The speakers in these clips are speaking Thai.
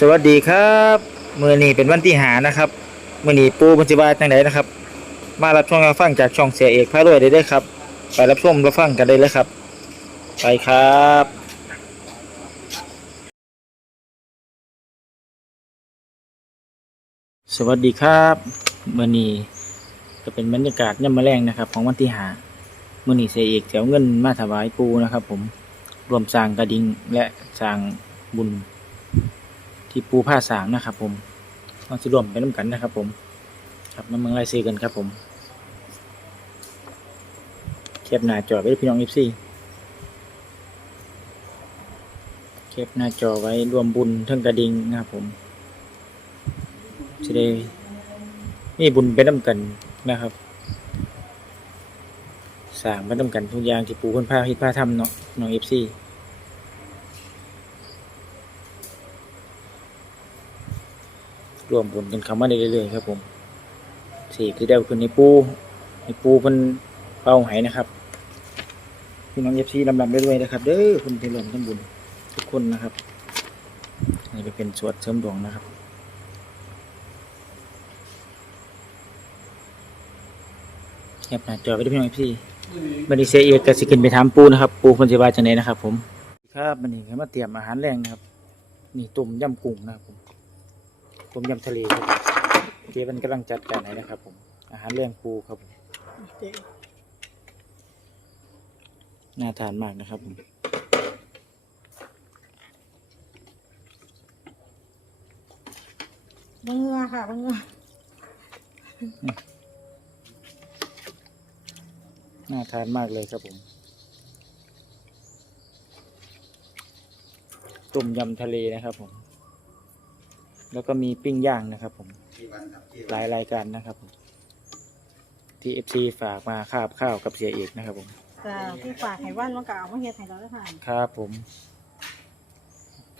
สวัสดีครับมือนี้เป็นวันที่หานะครับมือนี้ปูปัญจิบาจังไดนนะครับ มารับชมรับฟังจากช่องเสียเอกพระรวยได้เลยครับ ไปรับชมรับฟังกันได้เลยครับ ไปครับสวัสดีครับมือนี้ก็เป็นบรรยากาศย่ำมะแรงนะครับ ของวันที่หามือนี้เสียเอกแถวเงินมาถวายปูนะครับ ผมรวมสร้างกระดิ่งและสร้างบุญ ที่ปูผ้าสางนะครับ ผมเราจะรวมไปน้ำกันนะครับ ผม ครับน้ำมังไลซีกันครับ ผมเก็บหน้าจอไว้พี่น้องเอฟซีเก็บหน้าจอไว้รวมบุญทั้งกระดิ่งนะครับผมจะได้มีบุญไปน้ำกันนะครับสร้างไปน้ำกันทุกอย่างที่ปูคนผ้าฮิตผ้าทำเนาะน้องเอฟซี รวมบุญกันคำว่าได้เรื่อยๆครับ ผมสี่คือเดียวคือในปูในปูมันเป้าไหนะครับพี่น้องเอฟซีลำลำเรื่อยๆนะครับ เด้อคุณที่รวมทั้งบุญทุกคนนะครับนี่ก็เป็นสวดเสริมดวงนะครับแคปหน้าจอไปด้วยพี่น้องเอฟซีบันนี้เสียเอกกสิขึ้นไปถามปูนะครับ ปูคนสิบาจังไหนนะครับ ผม ครับบันนี้มาเตรียมอาหารแรงนะครับ นี่ต้มยำกุ้งนะครับผม ต้มยำทะเลครับเจ๊มันกำลังจัดการไหนนะครับผม อาหารเลี้ยงปูครับผมน่าทานมากนะครับผมเบื่อค่ะเบื่อน่าทานมากเลยครับผมต้มยำทะเลนะครับผม แล้วก็มีปิ้งย่างนะครับผมหลายรายการนะครับผมที่เอฟซีฝากมาคาบข้าวกับเสียเอกนะครับผมจ้าที่ฝากให้ว่านมะกาวมาเฮ็ดให้เราได้ผ่านครับผม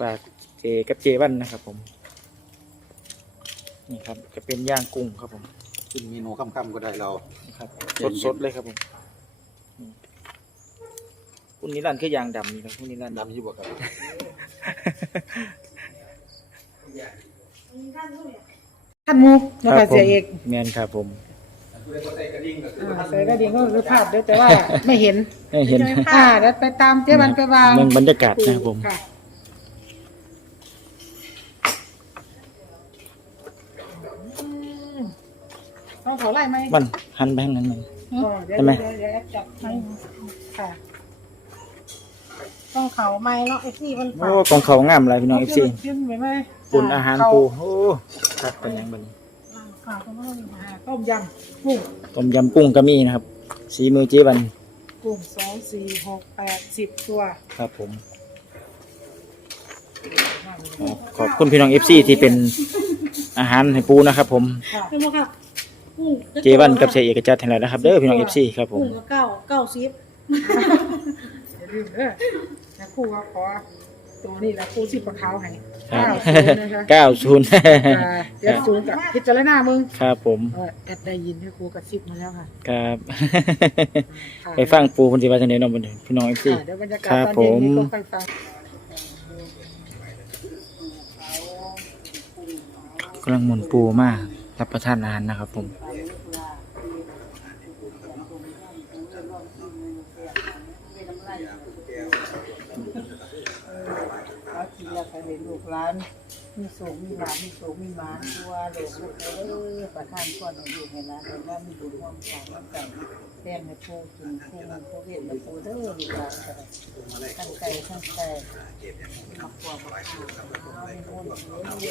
ฝากเจกับเจวันนะครับผม นี่ครับ จะเป็นย่างกุ้งครับผมกินเมนูค่ำๆก็ได้เราครับสดๆเลยครับผมนี่คุณนิรันดร์คือยางดำนี่ครับคุณนิรันดร์ดำอยู่บ่ครับ ท่านหมูแล้วก็เสียเอกแมนครับผมอ่าใส่กระดิ่งก็คือภาพเด้อแต่ว่าไม่เห็นให้เห็นอ่าเดี๋ยวไปตามเจ๊บันไปวางเมืองบรรยากาศนะครับผม ค่ะต้องเขาไล่ไหมมันหันไปทางนั้นมัน อ๋อเดี๋ยวใช่ไหม เดี๋ยวเดี๋ยวแอปจับให้ค่ะ ต้องเขาไหมเนาะไอ้ที่มันโอ้กองเขางามอะไรพี่น้องเอฟซีขึ้นไปไหม ปุ่นอาหารปูโอ้ครับเป็นยังบัดนี้ข่าวต้มยำต้มยำกุ้งต้มยำกุ้งก็มีนะครับ สีมือเจวันกุ้งสองสี่หกแปดสิบตัว ครับผมครับขอบคุณพี่น้องเอฟซีที่เป็นอาหารให้ปูนะครับผมค่ะเป็นบ่ครับกุ้งเจวันกับเสียเอกจัดให้แล้วนะครับ เด้อพี่น้องเอฟซีครับผมกุ้งก็เก้าเก้าสิบอย่าลืมเด้อนะครู่ว่าขอ ตัวนี้แหละครู่สิบปลาขาวให้ครับเก้าศูนย์นะคะเก้าศูนย์เจ็ดศูนย์กับพิจารณามึงครับผม เออแอดได้ยินให้ครูกระซิบมาแล้วค่ะครับ ค่ะไปฟังปูคนสิว่าจังได๋เนาะบัดนี้พี่น้องเอฟซี ค่ะเดี๋ยวบรรยากาศครับตอนเย็นนี้ผมก็ไปฟัง กำลังหมุนปูมารับประทานอาหารนะครับผม เอาทีละไปเหลาน มีโศกมีหลานมีโศกมีหมาตัวโลกลูกเออประทานก่อนให้อยู่ให้หลานให้ว่ามีบุญร่วมสางร่วมกันแป้งให้ผู้กินผู้มันผู้เวียนมาผู้เด้อลูกหลานก็ได้ทั้งไก่ทั้งไก่มักกว่าบักข้าวมีบุญมี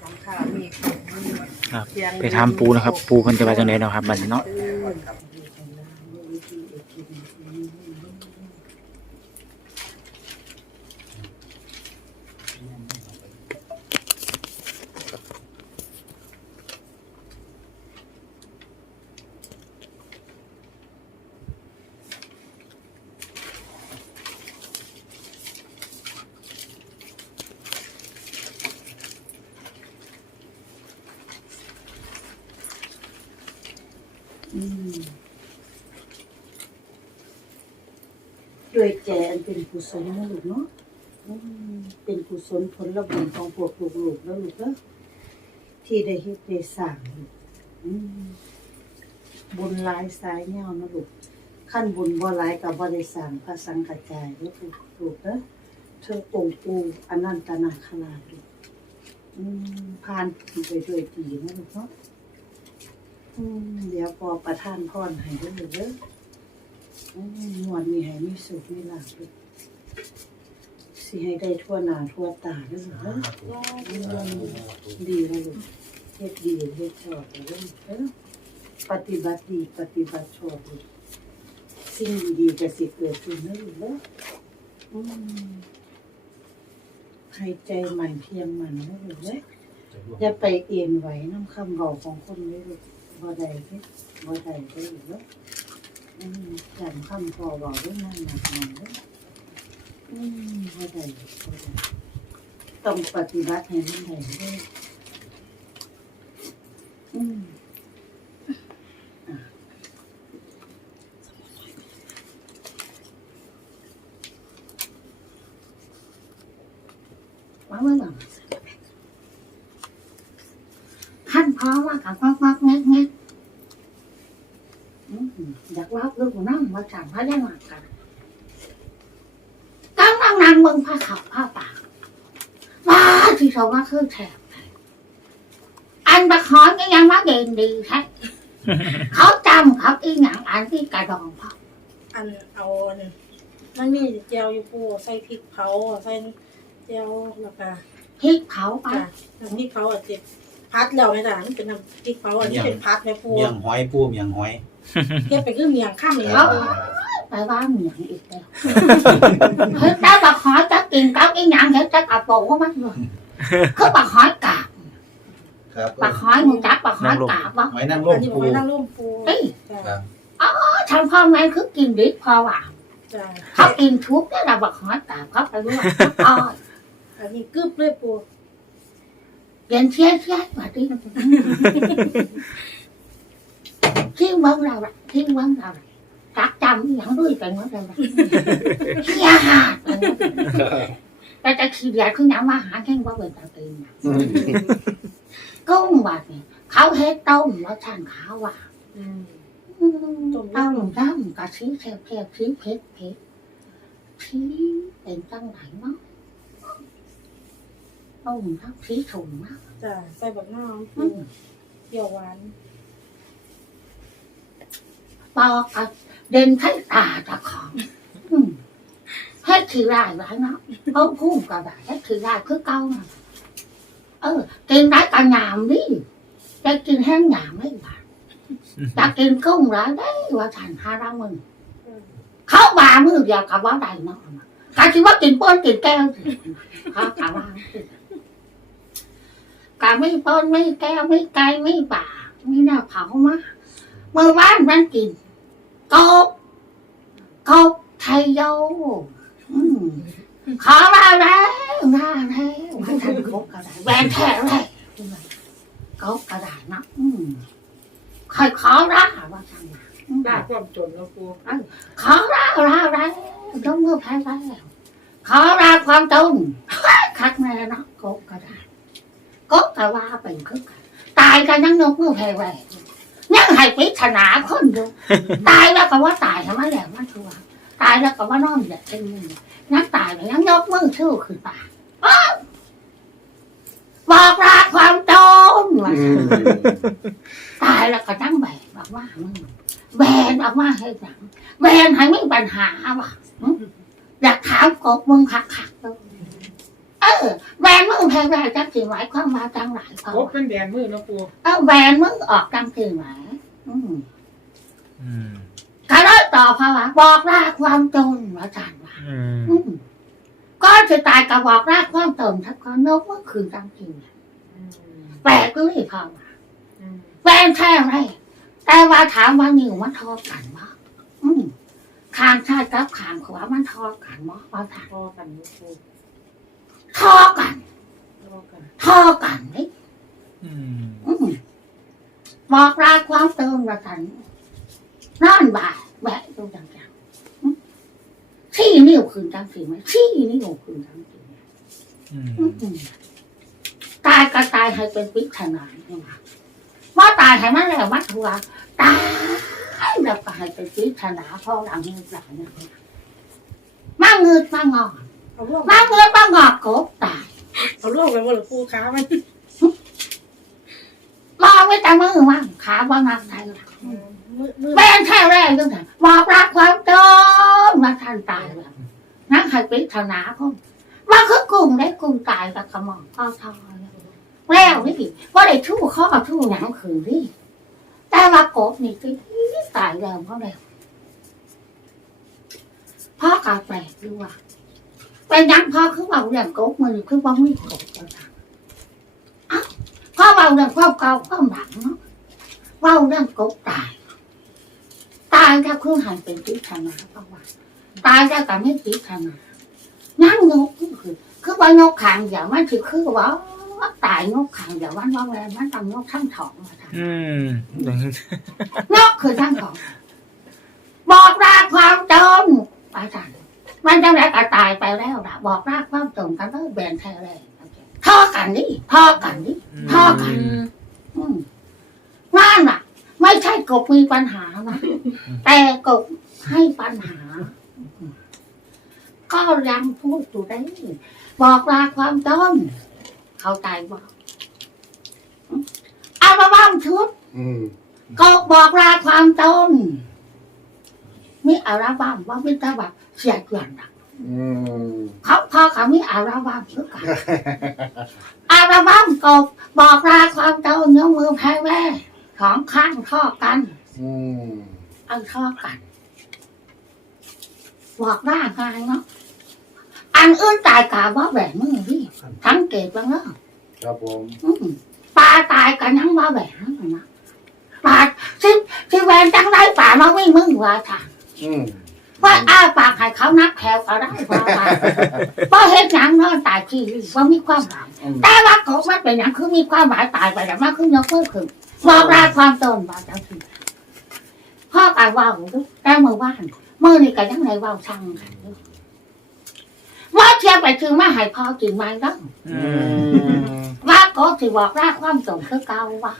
ทั้งข้ามีข้าวมี ครับ ไปถามปูนะครับ ปูคนสิว่าจังได๋เนาะครับบัดนี้เนาะด้วยใจอันเป็น กุศลนะลูกเนาะเป็นกุศลผลบุญของพวกลูกๆแล้วลูกเด้อที่ได้เฮ็ดได้สร้างลูกบุญหลายสายยานะลูกขั้นบุญบ่หลายกับบ่ได้สร้างพระสังฆจายเด้อลูกเด้อเธอองค์ปูอนันตนาคราชลูกผ่านไปด้วยดีนะลูกเนาะเดี๋ยวพอประทานพรให้ด้อลูกเด้ออืมงวดนี้ให้มีสุขมีลาภ สิให้ได้ทั่วหน้าทั่วตาเด้อลูกเด้อดีแล้วลูกเฮ็ดดีเฮ็ดชอบเด้อลูกเด้อปฏิบัติดีปฏิบัติชอบลูกสิ่งดีๆจะสิเกิดขึ้นเด้อลูกเด้ออืมให้ใจมันเพียงมันเด้อลูกเด้ออย่าไปเอ็นไหวน้ำคำเบาของคนเด้อลูกบ่ได้เด้อบ่ได้เด้อลูกเด้ออืมจำคำพอเบาด้วยนั่นหนักหน่อยเด้อ อืมบ่ได้บ่ได้ต้องปฏิบัติให้มันได้เด้ออืมอะว่าเมื่อไหร่ขั้นพอว่ากับวักวักแงกแงกอืมอยากว่าลูกน้องมาสั่งพระได้มากกัน กำลังนั่งเบิ่งผ้าขาวผ้าป่าว้าที่เขาว่าคือ แถบอันบักหอนก็ยังมาเด่นดีแท้เขาจำเขาอีหยังอันที่กระดองพ่ออันเอาอันมันมีเจียวอยู่ปูใส่พริกเผาใส่เจียวแล้วก็พริกเผาไปจ้ะน้ำพริกเผาอะเจ็บพัดแล้วไหมจ้ะมันเป็นน้ำพริกเผาอันนี้เป็นพัดไหมปูเมียงหอยปูเมียงหอยเฮ็ดไปคือเมียงข้ามเลยเอาไปว่าเหมียงอีกแล้วเฮ้ยแต่บักหอยจะกินกับอีหยังเห็นจะกระโปรงมันเลย คือบักหอยกาบครับบักหอยมึงจักบักหอยกาบวะหอยนางรอัมนนี้บอปูกไว้นั่งร่มปูเอ้ยจ้ะฉันพ่อแม่คือกินดิบพอว่ะจ้ะเขากินทุกนี่แหละบักหอยกาบเขาไปรู้ว่าอ้อยอันนี้กึบเลยปูเรียนเชี่ยเชี่ยมาดิทิ้งเบิ้งเราละทิ้งเบิ้งเราละรักจำอหย่างด้วยไปหมดเลยละเชี่ยหาด แต่จะขี้เดียดคือน้ำมาหาแข่งว่าเป็นตาตีนน่ะกุ้งว่าเนี่ยเขาเฮ็ดต้มแล้วฉันเขาว่าอืมอืมต้มต้มกะชี้แซ่บแซ่บชี้เผ็ดเผ็ดชี้เป็นจังไหนเนาะต้มทั้งชี้ถุงมากจ้ะใส่แบบน้ำปูอืมเปรี้ยวหวานปอกกับเด่นให้ตาเจะของ อืมให้ขี้รายไว้เนาะเอาพุ่งกับแบบให้ขี้รายคือเก่าน่ะเออกินได้กับหยามดิจะกินแห้งหยามไม่หวานจะกินกุ้งร้ายได้ว่าฉันหารามึงเขาบามือเดียวกับว่าใดเนาะกาคิดว่ากินป้อนกินแก้วสิเขากาว่าสิกาไม่ป้อนไม่แก้วไม่ไก่ไม่ป่าไม่น่าเผามาเมื่อวานมันกินกบกบไทยโยอืม ขอมาแล้วมาแล้วมาทำกบกระดาษแหวนแท้เลยกบกระดาษนะอืมใครขอรักว่าจังหวะอืมได้ความจนแล้วปูขอรักรักรักยกมือแพ้แล้วขอรักความตรงคักแน่นาะกบกระดาษกบกระว่าเป็นคือกันตายกันยังยกเมื่อแพ้แหวนยังให้ปริศนาคนดูตายแล้วก็ว่าตายทำไมแหละมันชัว ตายแล้วก็ว่านอนแบบเป็นมือนักตายแล้วยังยกมือชื่อคือตายอ้าวบอกลาความโจรว่าตายแล้วก็ตั้งแบกบอกว่ามึงแบนบอกว่าให้หนังแบนให้ไม่ปัญหาว่ะหึอยากถามกบมึงคักคักๆเลยเออแบนมึงแพ้แบนจังสิหมายความว่าจังหลายเขาครบเป็นแดงมือแล้วปูเออแบนมึงออกจังสิหมายอืมอืม ก็เลยตอบเขาว่าบอกลาความจนว่าจันว่าอืมอืมก็จะตายกับบอกลาความจนทักก็นกเมื่อคืนจังจริงอะอืมแปลกก็เลยพอว่าอืมแฟนแท้ไรแต่ว่าถามว่านิ้วมันทอกันบ่อืมข้างชาติกับข้างขวามันทอกันบ่ว่าถามพอกันอยู่ปูทอกันพอกันทอกันนี่อืม อืมบอกลาความจนว่าจัน นอนบ่ายแบะตรงจังจังๆอืมชี้นิ้วคืนจังสิไหมชี้นิ้วคืนจังสิอืมอืมตายก็ตายให้เป็นวิถนาเนี่ยนะว่าตายให้มันแล้วมัดหัวตายแล้วก็ให้เป็นวิถนาพราะหลังเงือกหลังเนี่ยมาเงือกมางอกมาเงือกมางอกกบตายเอาล่วงไปบ่ล่ะปูขามันมองไว้แต่มือว่างขาว่างนักใจหลัง แม่นแค่แรกยังไงบอกรักความจนมาท่านตายแล้วนั่งให้วิถนาพ่อว่าคือกลุ่มได้กลุ่มตายกับกระหม่อมพ่อทอแล้วนี่ว่าได้ทู่ข้อทู่หนังขืนนี่แต่ว่ากบนี่คือตายแล้วเพราะอะไรพ่อกาแปลกดูว่าเป็นยังพ่อคือว่าเรื่องกบมันคือว่าไม่กบจังอ้าวพ่อว่าเรื่องความเก่าความหลังเนาะว่าเรื่องกบตาย ตายแล้วคือหันเป็นจิตนาเพราะว่าตายแล้วก็ไม่จิตนานั่งยกคือคือว่ายกขางเดี๋ยวมันคือคือว่าตายยกขางเดี๋ยวมันว่าแรงมันต้องยกทั้งสองมาทำอืมยกคือทั้งสอง บอกราความจนไปสั่นมันจะได้ก็ตายไปแล้วล่ะ บอกราความจนกันเลิกแบนแท้เลยท่อกันนี่ท่อกันนี่ท่อกัน อืมงานอะ ไม่ใช่กบมีปัญหานะ แต่กบให้ปัญหา ก็ยังพูดอยู่ได้บอกลาความจนเข้าใจบอกอัลบั้มชุดอืมก็บอกลาความจนมีอัลบั้มว่าไม่ได้แบบเสียเกินอะอืมเขาพอเขามีอัลบั้มชุดกันอัลบั้มกบบอกลาความจนยกมือแพ้แม่ สองข้างท่อกัน อืมเอาท่อกันบอกได้ไงเนาะอันอื่นตายกาว่าแหวนมือพี่สังเกตบ้างเนาะครับผมอืมปลาตายกันยังว่าแหวนนะปลาที่ที่แหวนจังไรป่ามาวิ่งมึงว่าค่ะอืมว่าอ้าปากให้เขานักแถวก็ได้ว่าว่าเพราะเห็นหนังนอนตายที่ว่ามีความหมายอืมแต่ว่าเขามันเป็นอย่างคือมีความหมายตายไปแต่ว่าคือยกมือขึ้น บอกลาความตนว่าจังทีพ่อกายว่าดูแต่เมื่อว่านเมื่อนี่ก็ยังไงว่าวช่างกันว่าเทียบไปถึงมาให้พ่อกินไมเนาะอืมว่าก็สิบอกลาความตนคือเก่าว่า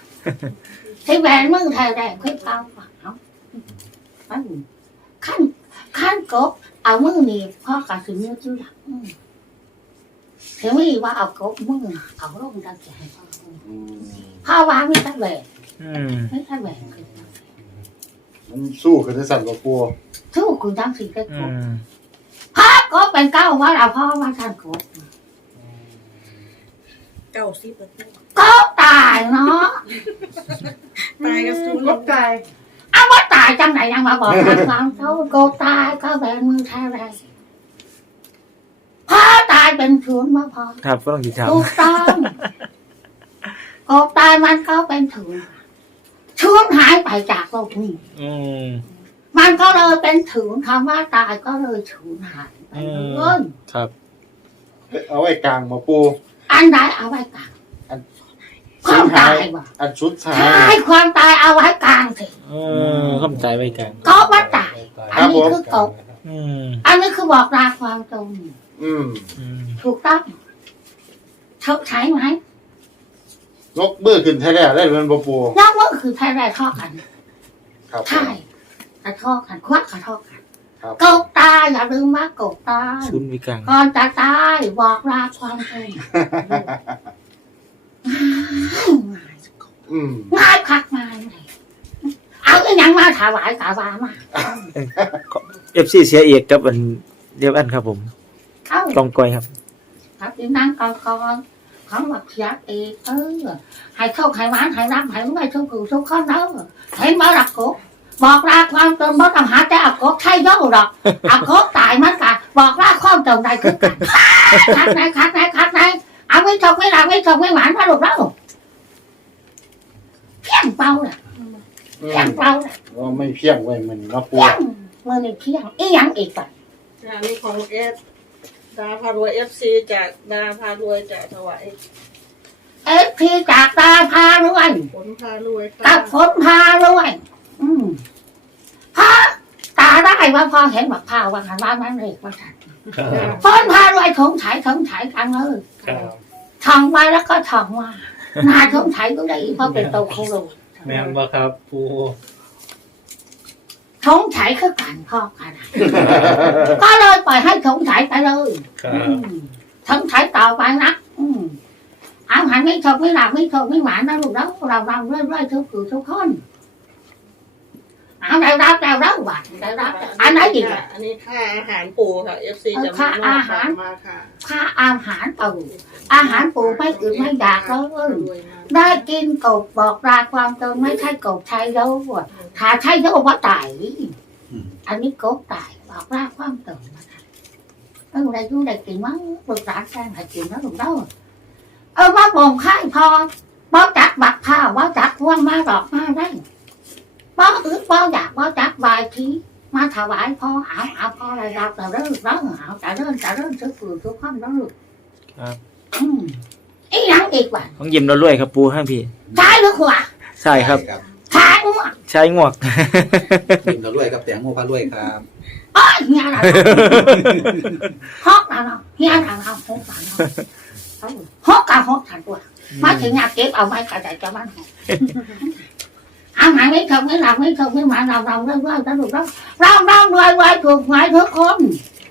ที่แหวนมือไทยแดงคือเก่าว่าเนาะขั้นขั้นกบเอามือนี่พ่อกายถึงมือจุหลักอืมถึงไม่ว่าเอากบมือเอาลงดังใจให้พ่อ พ่อว่าไม่ใช่แหวนอืมไม่ใช่แหวนคือมันสู้คือจะสั่นกับปูทูกคุณทั้งสี่ก็อืกบมพ่อก็เป็นเก้าว่าเราพ่อว่าท่านกบเก้าสิบเปอร์เซ็นต์ก็ตายเนาะตายกับศูนย์กบตาย เอาว่าตายจังไหนยังมาบอกทางฟังเขากบตายก็แบนมือแท้แรงพ่อตายเป็นศูนย์มาพอ ครับก็ต้องกินข้าวถูกต้อง กบตายมันก็เป็นศูนย์ศูนย์หายไปจากโลกนี้อืมมันก็เลยเป็นศูนย์คำว่าตายก็เลยศูนย์หายไปเลยครับ เอาไว้กลางมาปู อันใดเอาไว้กลางอัน ความตายว่ะอันชุดท้ายใช่ความตายเอาไว้กลางสิเออเข้าใจไว้กันก็ว่าตายอันนี้คือกบอืมอันนี้คือบอกลาความตรงอืม อืมถูกต้องเท่าใช้ไหม ยกมือขึ้นแท้ๆได้เป็นบ่ปูยกว่าคือแท้แรกท่อกัน ครับผมใช่กระท่อกันควักกระท่อกันครับกบตายอย่าลืมว่ากบตายชุนวิกังก่อนจะตายบอกลาความตรงอืมง่ายคักง่ายเลยเอาอีหยังมาถวายกาบามาเอฟซีเสียเอกกับอันเดียวอันครับผมเอากองกอยครับ ครับที่นั่งกองกอง เขาหลักเสียเอกเออให้เข้าให้หวานให้รับให้รู้ให้ทุกข์ทุกข้อเด้อเห็นบ่หลักกบบอกลาความตนบ่ต้องหาแต่เอากบใช่ย่อหรอกเอากบตายมันกะบอกลาความตนใดคือกันคักไหนคักไหนคักไหนเอาไม่ถกไม่หลับไม่ถกไม่หวานมาลูกเราเพียงเปล่าน่ะอืเพียงมเปล่าน่ะว่าไม่เพียงไว้มันเนาะปูเพียงมือนี่เพียงอีหยังอีกอะอันนี้ของเอส ดาพารวยเอฟซีจากดาพารวยจากถวายเอฟพีจากตาพารวยผลพารวยกับฝนพารวย อืมพาตาได้ว่าพอเห็นแบบพาว่าหันว่ามันเล็กว่าฉันอืครับฟ้อนพารวยถงไถถงไถกันเลยครับท่องไปแล้วก็ท่องมาหนาถงไถก็ได้เพราะเป็นตัวโคโลแม่นบ่ครับปู ถงไถคือกันพ่อกันนะก็เลยปล่อยให้ถงไถไปเลยครับอืมถงไถต่อไปนะอืมอาหารไม่ชอบไม่หลับไม่ชอบไม่หวานนะลูกแล้วเราเราเรื่อยๆทุกคือทุกคน เอาได้รับได้รับบัตรได้รับอันไหนอีกอะอันนี้ค่าอาหารปูค่ะ FC เออจะค่าอาหาร มาค่ะค่าอาหารปูอาหารปูไม่อื่นไม่อยากเลยรวยมากได้กินกบบอกราความจนไม่ใช่กบใช้แล้วอะถ้าใช่แล้วว่าตายอันนี้กบตายบอกราความจนนะคะเออได้ยุ่งได้กินมั้งลูกหลานแซงให้กินแล้วลูกเด้อเออว่าบ่งค่ายพอบ่จักบักผ้าบ่จักว่างมาดอกมาได้ บ่อึดบ่อยากบ่จักบายทีมาถวายพ่อเอาเอาพ่ออะไรรับแต่เรื่องเรื่องเอาแต่เรื่องแต่เรื่องทุกข์ทุกข์ข้ามแล้วลูกครับ อืมอีหยังอีกว่ะของยิ้มเรารวยครับปูให้พี่ใช่หรือขวาใช่ครับขายมั่วใช้งวกกินเราด้วยครับแตงโมพารวยครับโอ้ยเฮียอะไรฮอกเราเนาะเฮียเราเราฮอกเราเนาะเอาฮอกกับฮอกทันตัวมาถึงงานเก็บเอาไว้กระจายจะบ้านหอก อาหารไม่ทำไม่หลับไม่ทำไม่หมาเราเราเรื่อยๆสนุกเราเราเรารวยรวยถูกหวยทุกคน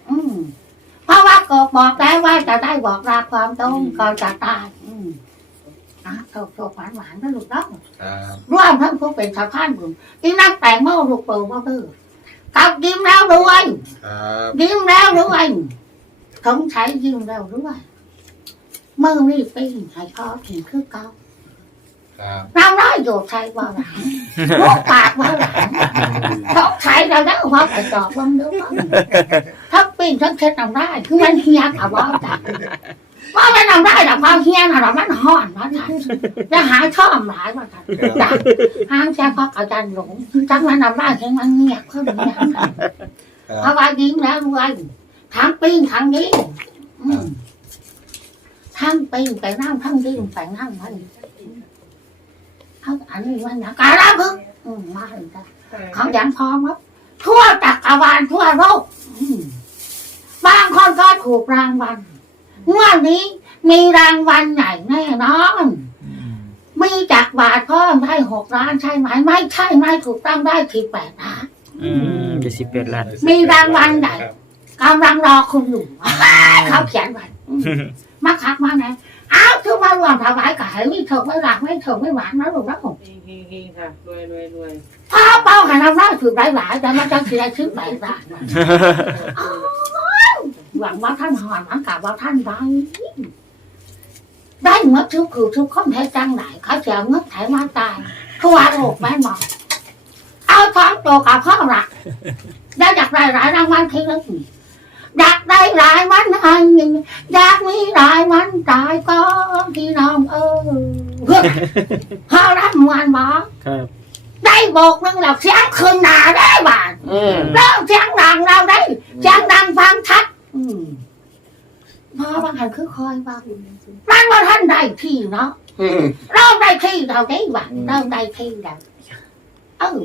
อืมเพราะว่ากบบอกแล้วว่าจะได้บอกราความตรงก่อนจะตายอืมอะโชคโชคหวานหวานๆสนุกเนาะครับร่วมทั้งผู้เป็นชาวบ้านบุญที่นั่งแต่งเมาลูกเปิลว่าเบอร์กับยิ้มแล้วด้วยครับยิ้มแล้วด้วยสงสัยยิ้มแล้วด้วยมือนี่ปีนให้คอถึงคือเก่า ครับเราได้โยดใช้ว่าหลังโลกปากว่าหลังเขาใช้เราได้ว่าไปจอบวังเด้อทั้งปีนทั้งเช็ดทำได้คือมันเฮียกับว่าจับว่ามันทำได้แต่ความเฮียน่ะเรามันห่อนว่าจับจะหาชอบหลายว่าจับจับห้างแค่พักอาจารย์หลงจังมันนำได้เห็นมันเงียบขึ้นเงียบครับเพราะว่ายิ้มแล้วรวยทั้งปิ้งทั้งยิ้มอืมทั้งปิ้งไปนั่งทั้งยิ้มไปนั่งมัน ทั้งอันนี้มันนะการะพึกอืมมาถึงกันเขายันพร้อมครับทั่วจักรวาลทั่วโลกอืมบางคนก็ถูกรางวัลงวดนี้มีรางวัลใหญ่แน่นอนมีจากบาทเพิ่มได้หกล้านใช่ไหมไม่ใช่ไม่ถูกต้องได้สิบแปดล้านอืมจะสิบเอ็ดล้านมีรางวัลใหญ่กำลังรอคุณอยู่เขาเขียนไว้อืมมาคักมาไหน อ้าวคือมารวมถวายกับให้ไม่ถูกไม่หลักไม่ถูกไม่หวานนะลูกนะผมเฮงเฮงๆค่ะรวยรวยรวยพ่อเป้าให้เราได้ถือหลายหลายแต่มันจะเสียชื่อแปดล้านหวังว่าท่านหอนหวังกับว่าท่านได้ได้เมื่อทุกคือทุกคนให้จังไหนเขาจะเอาเงื่อนไขมาตายทั่วโลกแม่หมอเอาท้องตัวกับพ่อละได้อยากได้หลายรางวัลทีละ ทีอยากได้หลายวันอันหนึ่งอยากมีหลายวันตายก็พี่น้องเออพอรับมวนบอกครับได้โบกนึงแล้วเสียงคืนหนาได้บ้านอืมเริ่มเสียงดังเราได้เสียงดังฟังชัดอืมพอบางหันคือคอยว่ามันว่าท่านได้ที่เนาะอืมเริ่มได้ที่เราได้บ้านเริ่มได้ที่แล้วเออ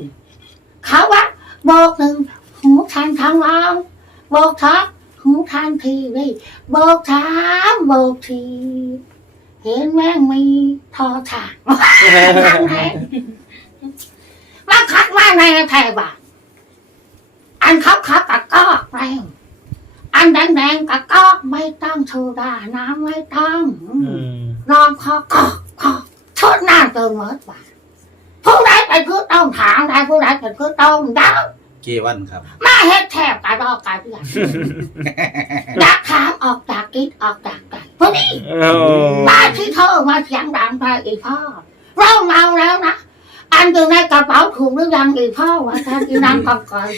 เขาว่าโบกหนึ่งหูทันทางลองโบกทัก หูทันทีเลยโบกถามโบกที เห็นแม่งมีทอถางทางแทนว่าคัดว่าในไทยบ้านอันเขาขับกับกอกแรงอันแดงๆกับกอกไม่ต้องโซดาน้ำไม่ต้องอืมลองคอกอกคอกชดหน้าเติมเมิดบ้าผู้ใดเป็นผู้ต้องถามใดผู้ใดเป็นผู้ต้องดาว เกวันครับ มาเฮ็ดแทบกระดอกกระเดียนอยากถามออกจากกิจออกจากใจพวกนี้โอ้บ้านที่เธอมาเสียงดังไปอีพ่อเราเมาแล้วนะอันอยู่ในกระเป๋าถูกหรือยังอีพ่อวะท่านอีนางกองกอย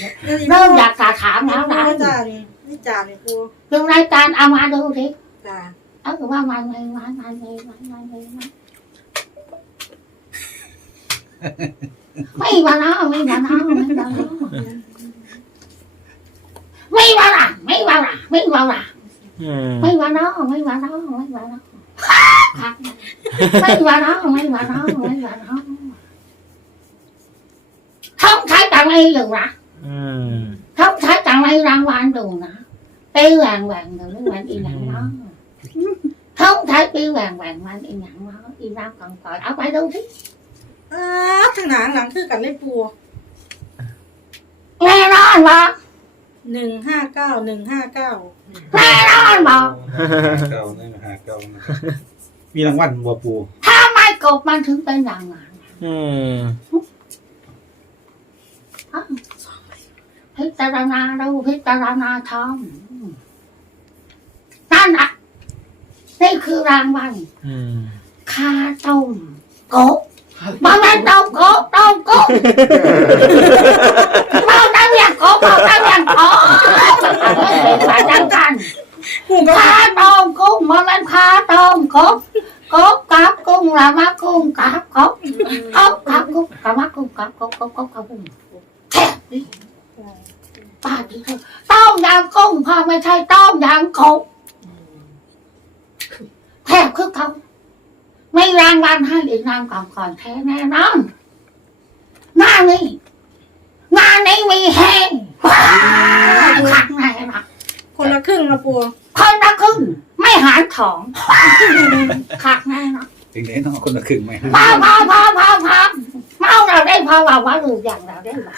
เริ่มอยากจะถามแล้วนะนี่จ่านี่นี่จ่านี่ปูอยู่ในการเอามาดูสิจ่าเอาคือว่ามันไม่มันมันไม่มันมันไม่มันไม่มาเน mấy bà nó mấy bà nó mấy bà nó. Mấy bà là mấy bà là mấy bà là. Ừ. Mấy bà nó mấy bà nó mấy bà nó. Mấy bà nó mấy bà nó không thấy tặng ai được ra không thấy tặng ai ra ngoài đường nữa tiêu vàng vàng rồi lúc bạn đi ừ. làm đó. Không thấy tiêu vàng vàng mà đi nhận nó đi ra còn tội áo phải đâu thích อีหยังเนาะอีน้ำกังก่อนเอาไปดูสิอ้าทางหลังหลังคือกันเลยปูแน่นอนบอกหนึ่งห้าเก้าหนึ่งห้าเก้าแน่นอนบอกเก้านี่มาหาเก้านะครับมีรางวัลบัวปูทำไมกบมันถึงเป็นอย่างนั้นอืมอ้าวพิจารณาดูพิจารณาทำนั่นอะนี่คือรางวัลอืมคาต้มกบ มาแม่นต้มกบต้มกบมาได้เรียงโกบมาได้เรียงกบไปจังกันปูก็คาต้มกุ้งมาแม่นคาต้มกบกบกับกุ้งละมากุ้งกับกบกบกับกุ้งกับมากุ้งกับกบกบกบกับกุ้งป้าที่เธอต้มยำกุ้งพอไม่ใช่ต้มยำกบแทบคือเขา ไม่รางวัลให้อีกนางก่อนก่อนแท้แน่นอนงานนี้งานนี้มีแหงว้าวขักแน่นะคนละครึ่งละปูคนละครึ่งไม่หารสองขักแน่นะถึงไหนเนาะคนละครึ่งไหมพอพอพอพอพอเมาเราได้พอว่าว่าลูกอย่างเราได้ว่า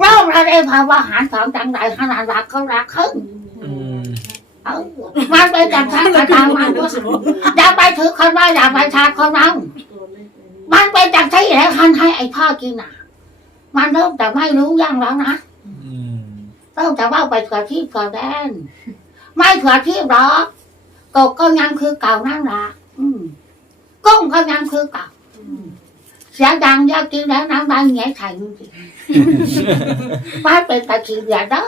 เราเราได้พอว่าหารสองจังไรขนาดรักเขารักครึ่งอืม เออมันเป็นจังทักกระตามมันว่าอย่าไปถือคนว่าอย่าไปทาคนนั้นมันเป็นจากที่แล้วท่านให้ไอ้พ่อกินอะ มันเริ่มแต่ไม่รู้ยังแล้วนะเริ่มจะว่าไปเผื่อที่เผื่อแดน ไม่เผื่อที่หรอกกบก็ยังคือเก่านั่นละกุ้งก็ยังคือเก่าเสียดังอยากกินแล้วน้ำลายแง่ไข่จริงๆบ้านเป็นตะคีอย่าเด้อ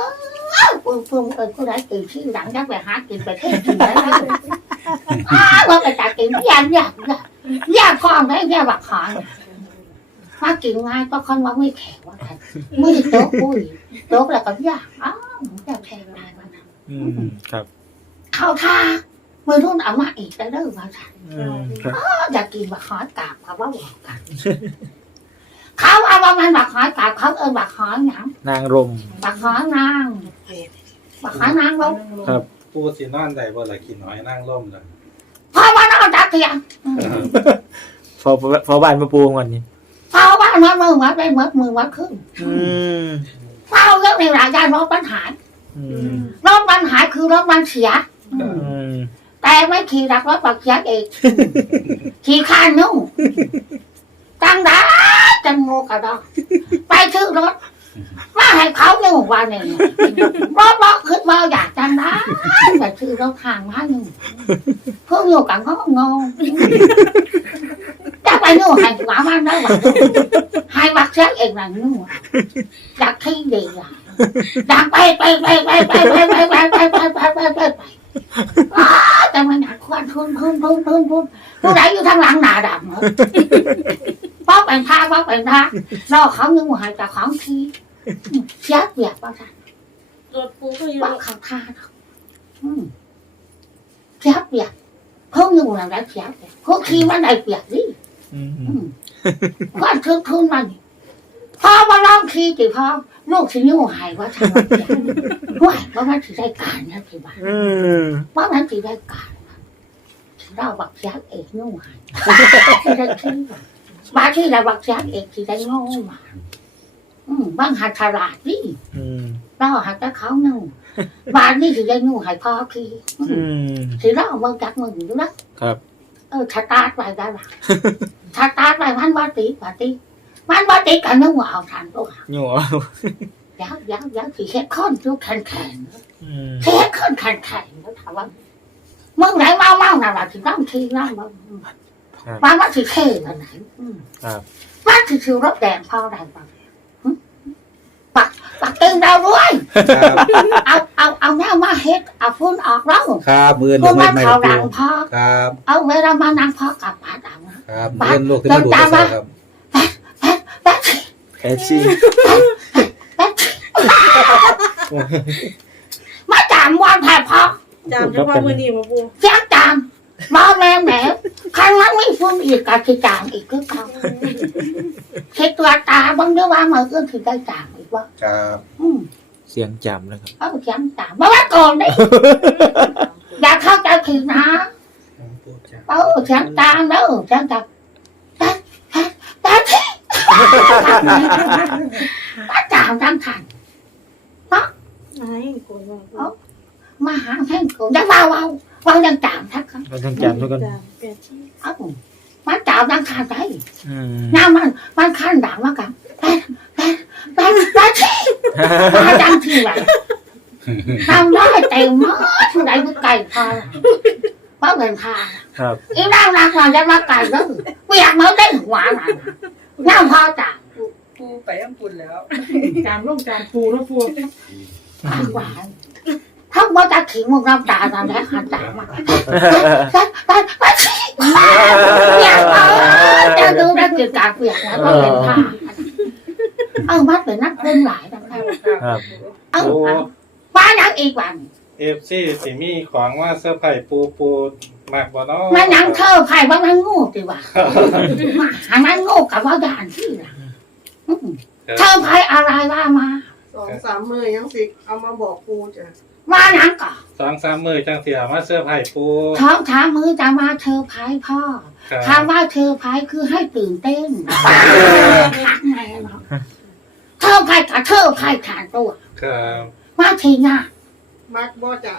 ปุ่มปุ่มเออกูได้กินที่หลังยักไปหากินไปเที่ยวกินได้แล้วอ้าวว่าไปตะกินยากยากยากยากความได้ยากบักขอนมากินง่ายก็คนว่าไม่แข็งว่าแข็งมือโต๊ะปุ้ยโต๊ะแล้วก็ยากอ้าวอยากแข็งได้มันอืมครับ เข้าท่ามือรุ่นเอามาอีกแล้วเด้อว่าฉันอืมครับอยากกินบักขอนกาบเขาว่าบอกกัน เขาเอาว่ามันบักขอนกาบเขาเอิ้นบักขอนหยังนางรม บักขอนนางบักขอนนางลงครับ ปูสีนอนได้บ่ล่ะกินน้อยนั่งร่มเลยเพราะว่านอนจักเตียงพอพอบ้านมาปูวันนี้เพราะว่านอนมือวัดได้มือมือวัดขึ้นอืมเฝ้าเรื่องในรายการรถปัญหาอืมรถปัญหาคือรถมันเสีย อืมแต่ไม่ขี่รักรถปักเสียเอง ขี่ข้านนุ่งจังได้ จังโงกระดอกไปชื่อรถมาให้เขาในหมู่บ้านเนี่ยรถรถขึ้นมาอยากจังได้แต่ชื่อรถทางมาหนึ่งพวกอยู่กันเขาก็งงจะไปนู่นให้หมามันได้หรอให้บักเสียเองนั่นนู่นอยากที่ดีอะอยากไปไปไปไปไปไปไปไปไปไปไปไปไปไปแต่มันหนักควันทุนทุนทุนทุนทุนผู้ใดอยู่ทางหลังหนาดำ เหรอป้อเป็นท่าป้อเป็นท่ารอเขายังหายจากของทีเสียเปียกว่าท่านรถปูก็อยู่ว่าเขาท่าเนาะอืมเสียเปียกเขาอยู่หลังได้เสียเปียกเขาขี่มันได้เปียกดิอืมอืมควันทุนทุนมันพ่อมาลองขี่จิพ่อลูกสินิ้วหายว่าทำอะไรห่วยว่ามันสิได้การนะพี่บ้านอืมว่ามันสิได้การนะเราบักยักษ์เอกนู่หายสิได้ที่บา งที่เราบักยักษ์เอกสิได้โง่มาอืมบางหัดฉลาดนี่อืมเราหัดแต่เขาหนู่บางนี่สิได้นู่หายพ่อพี่อือืมมสิเราเอามือจักมืออยู่นะครับ เออชะตาร์ทไว้ได้ละชะตาร์ทไว้มันว่าตีว่าตีมันว่าตีกันนู่เอาทันตัวหนูยักยักยักสิเฮ็ดค้อนทุกแข็งแข็งอืมเฮ็ดค้อนแข็งแข็งแล้วถามว่ามึงไหนเมาเมาน่ะล่ะสินั่งทีนั่งมึง ว่ามันสิเท่อันไหนอืมครับมันสิชิวรถแดงพ่อได้ปะหึปักปักตึงเราด้วยครับเอาเอาเอาแนวมาเฮ็ดเอาฟุ้นออกแล้วครับมือฟุ้ลูนกมาไม่ไม่เขาปูดังพ่อครับเอาเวลามานั่งพ่อกลับมาดังนะ ครับมือลูกที่มาดูกระเซาครับแป๊บแอซี่แป๊บมาจามวันแผ่พ่อจามเฉพาะมือนี้มาปูเสียงจา มมาแม่แหมครั้งนั้นไม่ฟุ้นอีกกับที่จามอีกคือเก่าเช็ดตัวตาบังเดี๋ยวว่ามือก็ถือได้จามอีกว่าครับอืมเสียงจำนะครับเออเสียงตามมาว่าก่อนดิอย่าเข้าใจผิดนะปูจ้าเออเสียงตามเด้อเสียงตามตาตาตาที่ป้าจ่าวจังทันไอ้กูว่ากูมาหาแท่งกูยังว่าเว้าเว้ายังจ่าวทักครับมันต้องจำทุกคนจามแปดที่เอ้ามันจ่าวจังทันได้อืมน้ามันมันขั้นด่างมากันแต่แต่แต่แต่ที่มาจังที่ไหนทำได้เต็มมากที่ไหนก็ไก่พอเพราะเป็นพาครับ อีร่างรักมันจะมาไก่ก็เปียกมันได้หัวมันน้าพอจ่าปูไปยังปุ่นแล้ว จามลงจามปูแล้วปูหวานหวาน ถ้าว่าจะขิงมึงน้ำตาตอนแรกหันจ่ามาแต่แต่แต่ที่เปียกจะดูได้เกิดการเปียกแล้วก็เป็นพาเออมันเป็นนักเล่นหลายนะครับเออป้ายังอีกวันเอฟซีสิมีของว่าเสื้อร์ไผ่ปูปูมากบ่เนาะมันยังเธอไผ่ว่ามันโง่ดีว่าหามันโง่กับว่าด่านที่ละเธอไผ่อะไรว่ามาสองสามมือยังสิ เอามาบอกปูจ้ะ ว่านังก่อนสองสามมือจังเสียมาเสื้อร์ไผ่ปูท้องช้ามือจะมาเธอไผ่พ่อครับคำว่าเธอไผ่คือให้ตื่นเต้นทักไงเนาะเธอไผ่กับเธอไผ่ขาดตัวครับมาทีน่ะมักบ่จ้ะ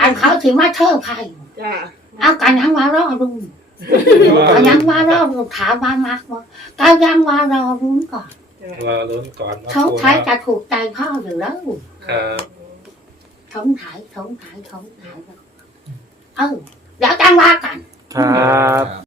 อันเขาถือว่าเธอไผ่จ้ะเอากันยังว่ารอดูกันยังว่ารอดูถามว่ามากว่ากันยังว่ารอรุ้นก่อนรอลุ้นก่อนเนาะเขาปูไผ่เนาะจะถูกใจพ่ออยู่แล้วครับ thống thải thống thải thống thải đâu ừ đã đang ba cảnh ครับ